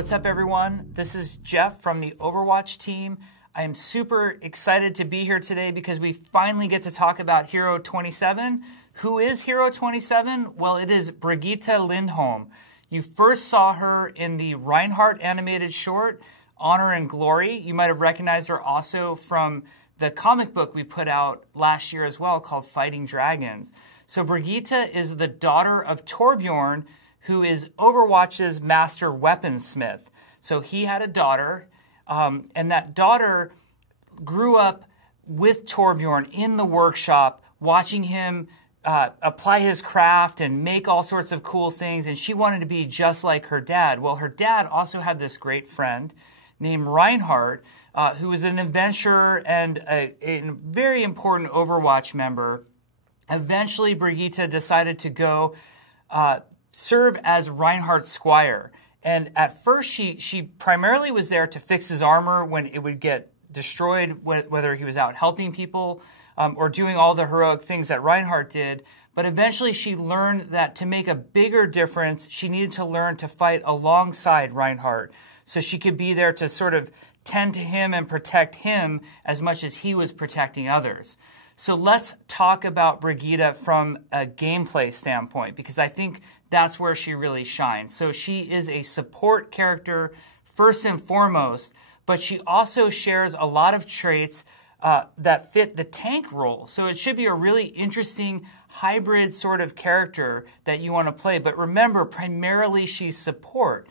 What's up, everyone? This is Jeff from the Overwatch team. I am super excited to be here today because we finally get to talk about Hero 27. Who is Hero 27? Well, it is Brigitte Lindholm. You first saw her in the Reinhardt animated short, Honor and Glory. You might have recognized her also from the comic book we put out last year as well called Fighting Dragons. So Brigitte is the daughter of Torbjorn, who is Overwatch's master weaponsmith. So he had a daughter, and that daughter grew up with Torbjorn in the workshop, watching him apply his craft and make all sorts of cool things, and she wanted to be just like her dad. Well, her dad also had this great friend named Reinhardt, who was an adventurer and a very important Overwatch member. Eventually, Brigitte decided to go serve as Reinhardt's squire. And at first, she primarily was there to fix his armor when it would get destroyed, whether he was out helping people or doing all the heroic things that Reinhardt did. But eventually, she learned that to make a bigger difference, she needed to learn to fight alongside Reinhardt. So she could be there to sort of tend to him and protect him as much as he was protecting others. So let's talk about Brigitte from a gameplay standpoint, because I think that's where she really shines. So she is a support character first and foremost, but she also shares a lot of traits that fit the tank role. So it should be a really interesting hybrid sort of character that you want to play. But remember, primarily she's support.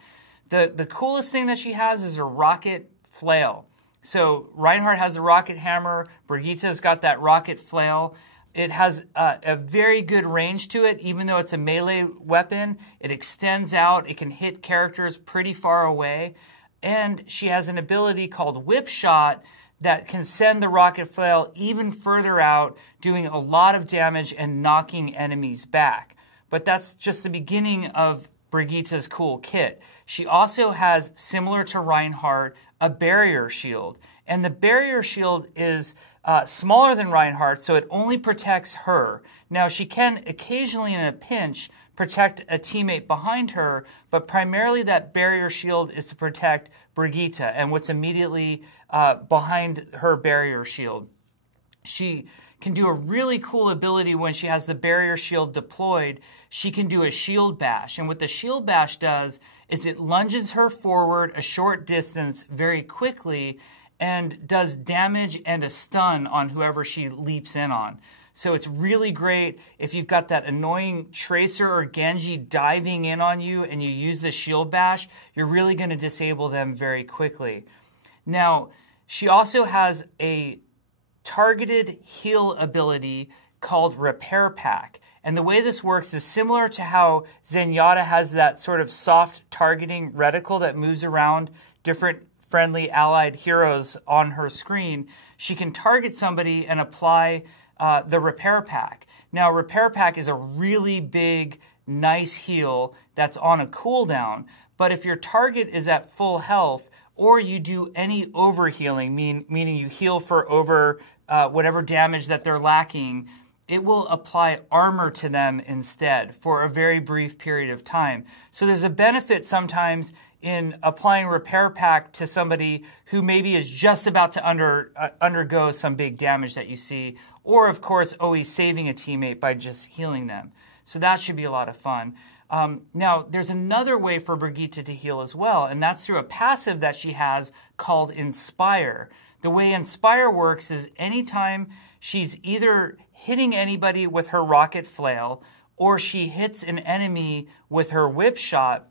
The coolest thing that she has is a rocket flail. So Reinhardt has a rocket hammer. Brigitte's got that rocket flail. It has a very good range to it, even though it's a melee weapon. It extends out. It can hit characters pretty far away. And she has an ability called Whip Shot that can send the rocket flail even further out, doing a lot of damage and knocking enemies back. But that's just the beginning of Brigitte's cool kit. She also has, similar to Reinhardt, a barrier shield. And the barrier shield is smaller than Reinhardt, so it only protects her. Now, she can occasionally, in a pinch, protect a teammate behind her, but primarily that barrier shield is to protect Brigitte and what's immediately behind her barrier shield. She can do a really cool ability when she has the barrier shield deployed. She can do a shield bash. And what the shield bash does is it lunges her forward a short distance very quickly and does damage and a stun on whoever she leaps in on. So it's really great if you've got that annoying Tracer or Genji diving in on you and you use the shield bash, you're really going to disable them very quickly. Now, she also has a targeted heal ability called Repair Pack. And the way this works is similar to how Zenyatta has that sort of soft targeting reticle that moves around different friendly allied heroes on her screen. She can target somebody and apply the Repair Pack. Now, Repair Pack is a really big, nice heal that's on a cooldown. But if your target is at full health, or you do any overhealing, meaning you heal for over whatever damage that they're lacking, it will apply armor to them instead for a very brief period of time. So there's a benefit sometimes in applying Repair Pack to somebody who maybe is just about to undergo some big damage that you see, or of course always saving a teammate by just healing them. So that should be a lot of fun. Now, there's another way for Brigitte to heal as well, and that's through a passive that she has called Inspire. The way Inspire works is anytime she's either hitting anybody with her rocket flail or she hits an enemy with her whip shot,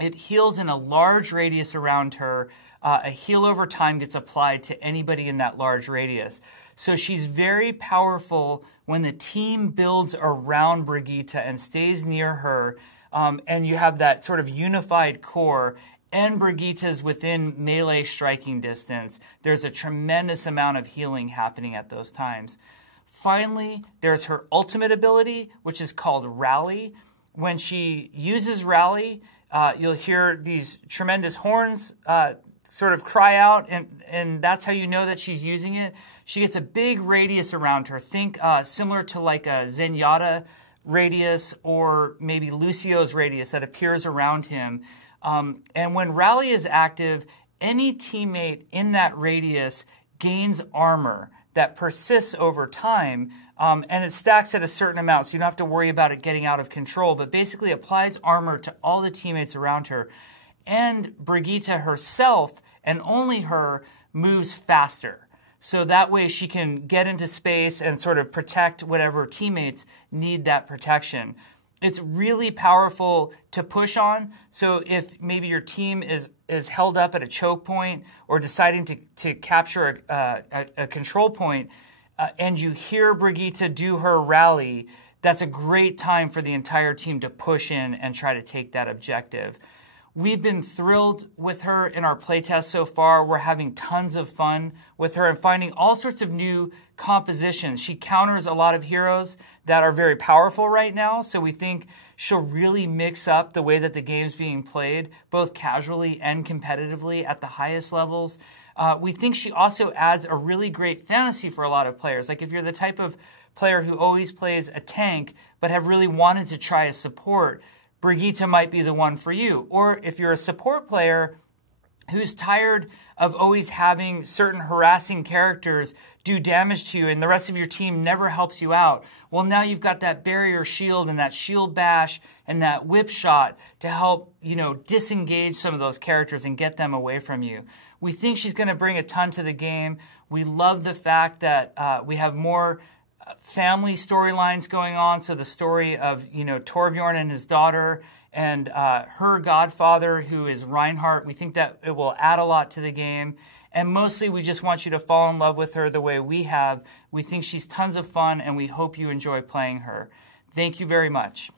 it heals in a large radius around her. A heal over time gets applied to anybody in that large radius. So she's very powerful when the team builds around Brigitte and stays near her, and you have that sort of unified core, and Brigitte's within melee striking distance. There's a tremendous amount of healing happening at those times. Finally, there's her ultimate ability, which is called Rally. When she uses Rally, you'll hear these tremendous horns sort of cry out, and that's how you know that she's using it. She gets a big radius around her. Think similar to like a Zenyatta radius or maybe Lucio's radius that appears around him. And when Rally is active, any teammate in that radius gains armor that persists over time, and it stacks at a certain amount, so you don't have to worry about it getting out of control, but basically applies armor to all the teammates around her. And Brigitte herself, and only her, moves faster. So that way she can get into space and sort of protect whatever teammates need that protection. It's really powerful to push on. So if maybe your team is held up at a choke point or deciding to capture a control point, and you hear Brigitte do her rally, that's a great time for the entire team to push in and try to take that objective. We've been thrilled with her in our playtest so far. We're having tons of fun with her and finding all sorts of new compositions. She counters a lot of heroes that are very powerful right now, so we think she'll really mix up the way that the game's being played, both casually and competitively at the highest levels. We think she also adds a really great fantasy for a lot of players. Like if you're the type of player who always plays a tank but have really wanted to try a support, Brigitte might be the one for you. Or if you're a support player who's tired of always having certain harassing characters do damage to you and the rest of your team never helps you out, well, now you've got that barrier shield and that shield bash and that whip shot to help, disengage some of those characters and get them away from you. We think she's going to bring a ton to the game. We love the fact that we have more family storylines going on. So the story of, Torbjorn and his daughter and her godfather, who is Reinhardt. We think that it will add a lot to the game. And mostly we just want you to fall in love with her the way we have. We think she's tons of fun, and we hope you enjoy playing her. Thank you very much.